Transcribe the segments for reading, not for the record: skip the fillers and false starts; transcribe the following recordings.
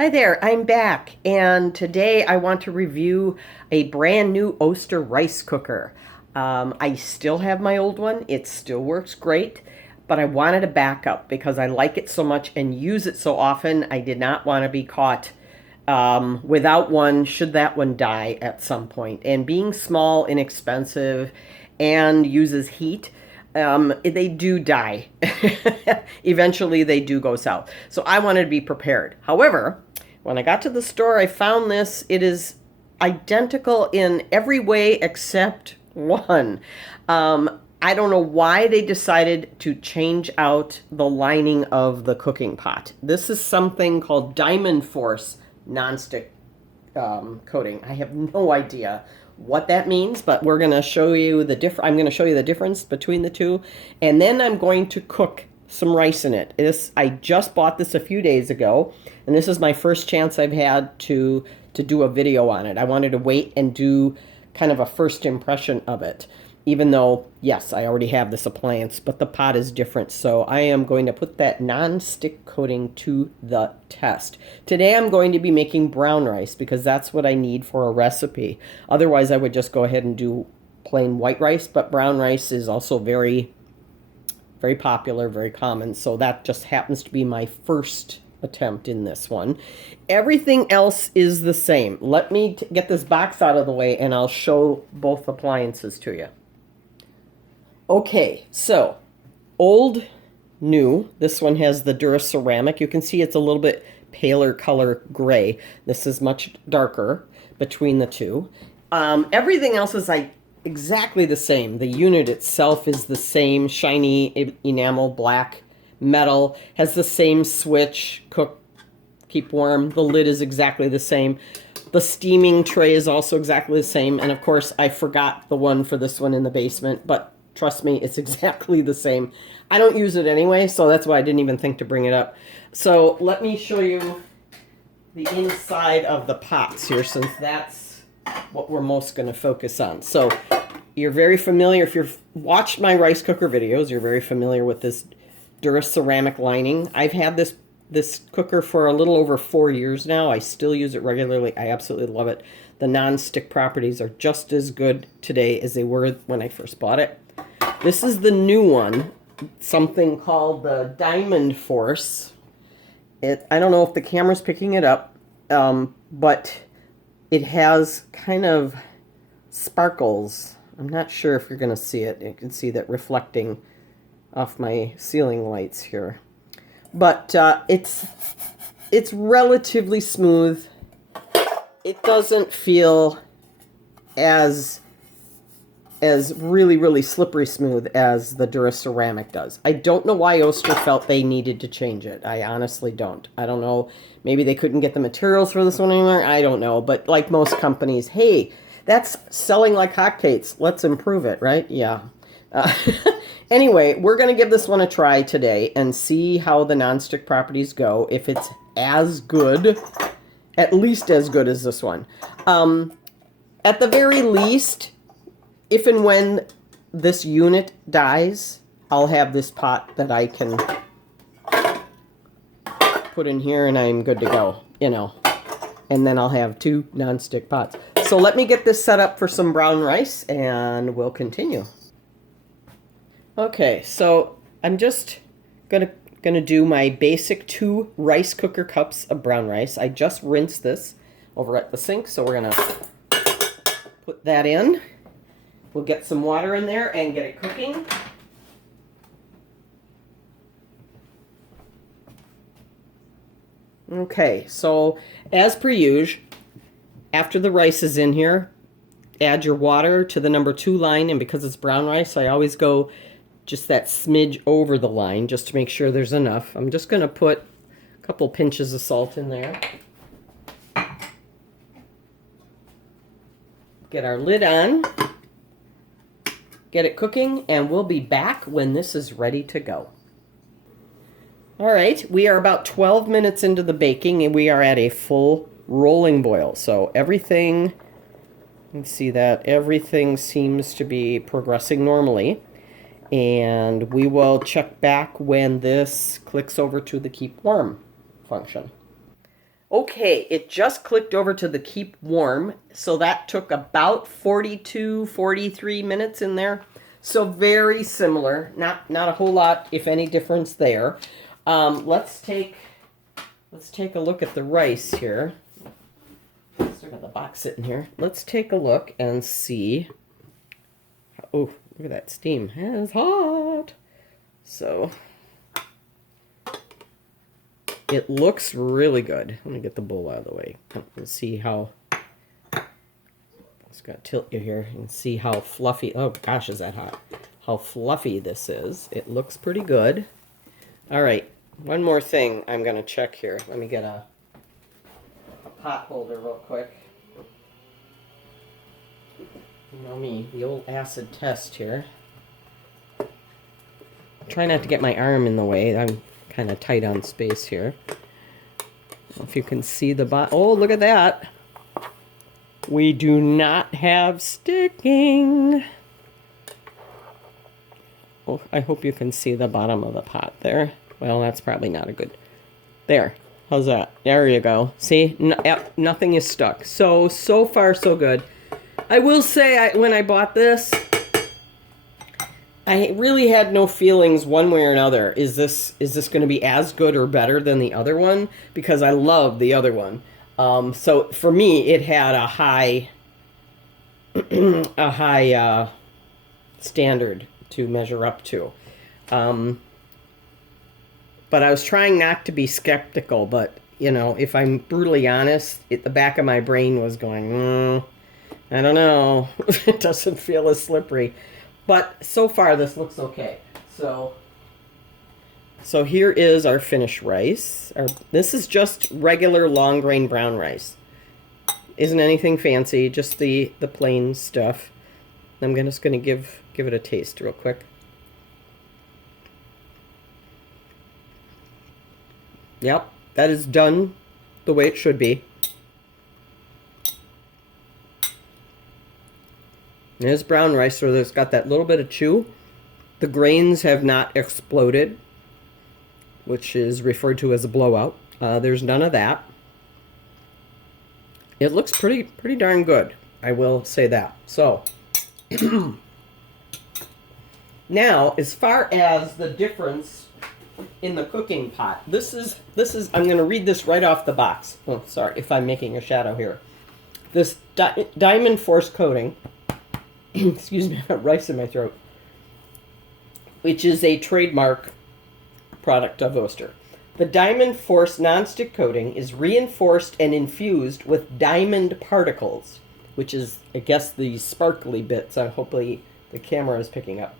Hi there, I'm back, and today I want to review a brand new Oster rice cooker. I still have my old one, it still works great, but I wanted a backup because I like it so much and use it so often. I did not want to be caught without one should that one die at some point. And being small, inexpensive, and uses heat, they do die. Eventually, they do go south. So I wanted to be prepared. However, when I got to the store, I found this. It is identical in every way except one. I don't know why they decided to change out the lining of the cooking pot. This is something called DiamondForce nonstick coating. I have no idea what that means, but we're going to show you I'm going to show you the difference between the two, and then I'm going to cook some rice in it. I just bought this a few days ago, and this is my first chance I've had to do a video on it. I wanted to wait and do kind of a first impression of it, even though, yes, I already have this appliance, but the pot is different. So I am going to put that non-stick coating to the test. Today I'm going to be making brown rice because that's what I need for a recipe. Otherwise, I would just go ahead and do plain white rice, but brown rice is also very, very popular, very common. So that just happens to be my first attempt in this one. Everything else is the same. Let me get this box out of the way and I'll show both appliances to you. Okay, so old, new. This one has the Dura ceramic. You can see it's a little bit paler color gray. This is much darker between the two. Everything else is exactly the same. The unit itself is the same, shiny enamel black metal, has the same switch, cook, keep warm. The lid is exactly the same. The steaming tray is also exactly the same. And of course, I forgot the one for this one in the basement, but trust me, it's exactly the same. I don't use it anyway, so that's why I didn't even think to bring it up. So let me show you the inside of the pots here, since that's what we're most going to focus on. So you're very familiar, if you've watched my rice cooker videos, you're very familiar with this Dura ceramic lining. I've had this cooker for a little over 4 years now. I still use it regularly. I absolutely love it. The non-stick properties are just as good today as they were when I first bought it. This is the new one, something called the DiamondForce. I don't know if the camera's picking it up, but it has kind of sparkles. I'm not sure if you're going to see it. You can see that reflecting off my ceiling lights here. But it's relatively smooth. It doesn't feel as really, really slippery smooth as the Dura ceramic does. I don't know why Oster felt they needed to change it. I honestly don't. I don't know. Maybe they couldn't get the materials for this one anymore. I don't know. But like most companies, hey, that's selling like hotcakes. Let's improve it, right? Yeah. Anyway, we're going to give this one a try today and see how the nonstick properties go. If it's as good, at least as good as this one. At the very least, if and when this unit dies, I'll have this pot that I can put in here and I'm good to go, you know. And then I'll have 2 nonstick pots. So let me get this set up for some brown rice and we'll continue. Okay, so I'm just gonna do my basic 2 rice cooker cups of brown rice. I just rinsed this over at the sink, so we're gonna put that in. We'll get some water in there and get it cooking. Okay, so as per usual, after the rice is in here, add your water to the number 2 line, and because it's brown rice, I always go just that smidge over the line just to make sure there's enough. I'm just going to put a couple pinches of salt in there. Get our lid on. Get it cooking, and we'll be back when this is ready to go. All right, we are about 12 minutes into the baking, and we are at a full rolling boil. So everything, you can see that everything seems to be progressing normally. And we will check back when this clicks over to the keep warm function. Okay, it just clicked over to the keep warm, so that took about 42, 43 minutes in there. So very similar, not a whole lot, if any, difference there. Let's take a look at the rice here. Still got the box sitting here. Let's take a look and see. Oh, look at that steam. It's hot. So it looks really good. Let me get the bowl out of the way and see how. Just gotta tilt you here and see how fluffy. Oh gosh, is that hot? How fluffy this is. It looks pretty good. All right, one more thing I'm gonna check here. Let me get a pot holder real quick. You know me, the old acid test here. Try not to get my arm in the way. I'm kind of tight on space here. If you can see the bottom. Oh, look at that. We do not have sticking. Oh, I hope you can see the bottom of the pot there. Well, that's probably not a good. There. How's that? There you go. See? Nothing is stuck. So far, so good. I will say, when I bought this, I really had no feelings one way or another. Is this going to be as good or better than the other one? Because I love the other one. So for me, it had a high, standard to measure up to. But I was trying not to be skeptical. But you know, if I'm brutally honest, the back of my brain was going, I don't know. It doesn't feel as slippery. But so far, this looks okay. So here is our finished rice. This is just regular long grain brown rice. Isn't anything fancy, just the plain stuff. I'm just going to give it a taste real quick. Yep, that is done the way it should be. It is brown rice, so it's got that little bit of chew. The grains have not exploded, which is referred to as a blowout. There's none of that. It looks pretty darn good, I will say that. So now, as far as the difference in the cooking pot, this is I'm going to read this right off the box. Oh, sorry if I'm making a shadow here. This DiamondForce coating. Excuse me, I've got rice in my throat. Which is a trademark product of Oster. The DiamondForce nonstick coating is reinforced and infused with diamond particles, which is, I guess, the sparkly bits. Hopefully the camera is picking up.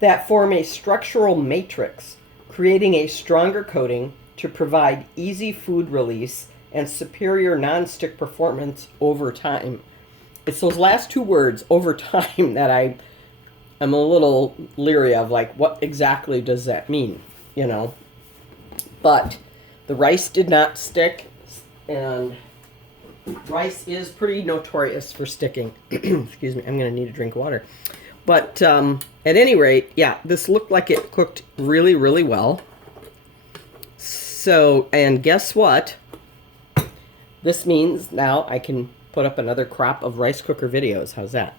That form a structural matrix, creating a stronger coating to provide easy food release and superior nonstick performance over time. It's those last two words, over time, that I'm a little leery of, like, what exactly does that mean, you know? But the rice did not stick, and rice is pretty notorious for sticking. Excuse me, I'm going to need a drink of water. But at any rate, yeah, this looked like it cooked really, really well. So, and guess what? This means now I can put up another crop of rice cooker videos. How's that?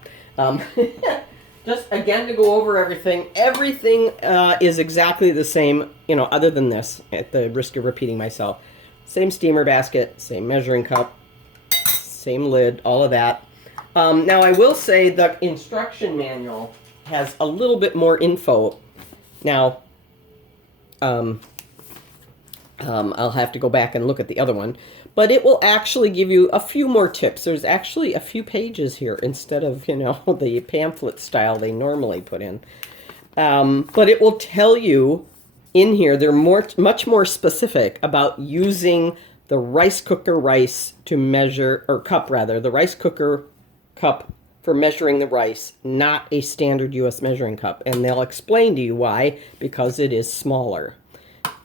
Just again to go over everything. Everything is exactly the same, you know, other than this, at the risk of repeating myself. Same steamer basket, same measuring cup, same lid, all of that. Now I will say the instruction manual has a little bit more info. Now, I'll have to go back and look at the other one. But it will actually give you a few more tips. There's actually a few pages here instead of, you know, the pamphlet style they normally put in. But it will tell you in here, they're much more specific about using the rice cooker rice to measure, or cup rather, the rice cooker cup for measuring the rice, not a standard U.S. measuring cup. And they'll explain to you why, because it is smaller.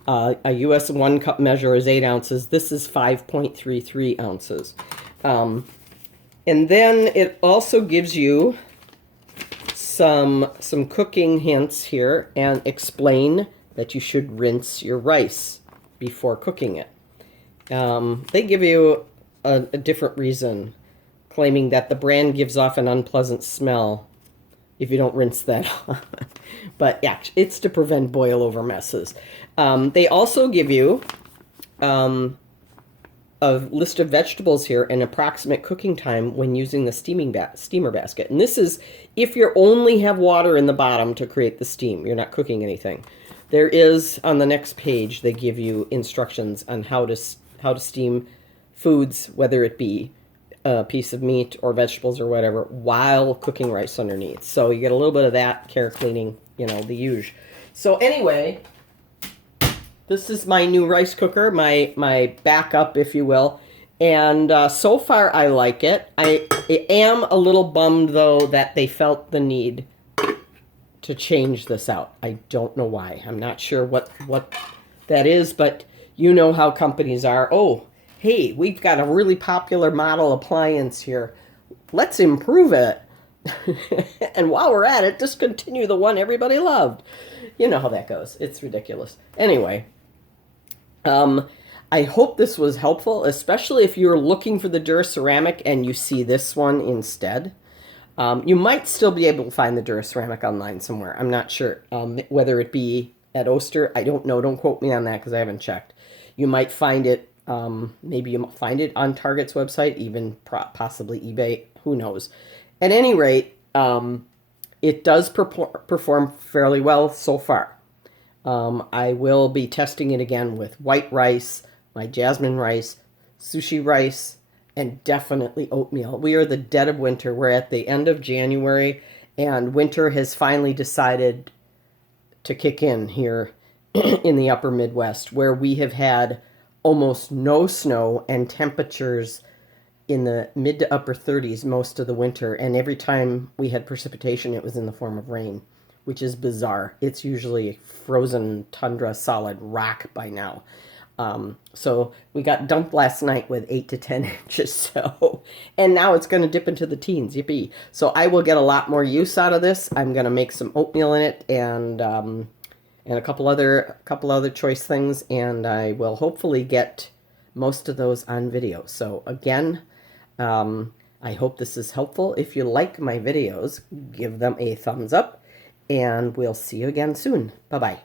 A U.S. 1 cup measure is 8 ounces. This is 5.33 ounces. And then it also gives you some cooking hints here and explain that you should rinse your rice before cooking it. They give you a different reason, claiming that the bran gives off an unpleasant smell if you don't rinse that off. But yeah, it's to prevent boil over messes. They also give you a list of vegetables here and approximate cooking time when using the steamer basket. And this is if you only have water in the bottom to create the steam. You're not cooking anything. There is, on the next page, they give you instructions on how to steam foods, whether it be a piece of meat or vegetables or whatever, while cooking rice underneath. So you get a little bit of that, care cleaning, you know, the usual. So anyway, this is my new rice cooker, my backup, if you will. And so far, I like it. I am a little bummed, though, that they felt the need to change this out. I don't know why. I'm not sure what that is, but you know how companies are. Oh, hey, we've got a really popular model appliance here. Let's improve it. And while we're at it, discontinue the one everybody loved. You know how that goes. It's ridiculous. Anyway, I hope this was helpful, especially if you're looking for the Dura ceramic and you see this one instead. You might still be able to find the Dura ceramic online somewhere. I'm not sure whether it be at Oster. I don't know. Don't quote me on that because I haven't checked. You might find it. Maybe you might find it on Target's website, even possibly eBay. Who knows? At any rate, it does perform fairly well so far. I will be testing it again with white rice, my jasmine rice, sushi rice, and definitely oatmeal. We are the dead of winter. We're at the end of January, and winter has finally decided to kick in here in the upper Midwest, where we have had almost no snow and temperatures in the mid to upper 30s most of the winter. And every time we had precipitation, it was in the form of rain, which is bizarre. It's usually frozen tundra, solid rock by now. So we got dumped last night with 8 to 10 inches. So, and now it's going to dip into the teens. Yippee! So I will get a lot more use out of this. I'm going to make some oatmeal in it and a couple other choice things, and I will hopefully get most of those on video. So again, I hope this is helpful. If you like my videos, give them a thumbs up, and we'll see you again soon. Bye-bye.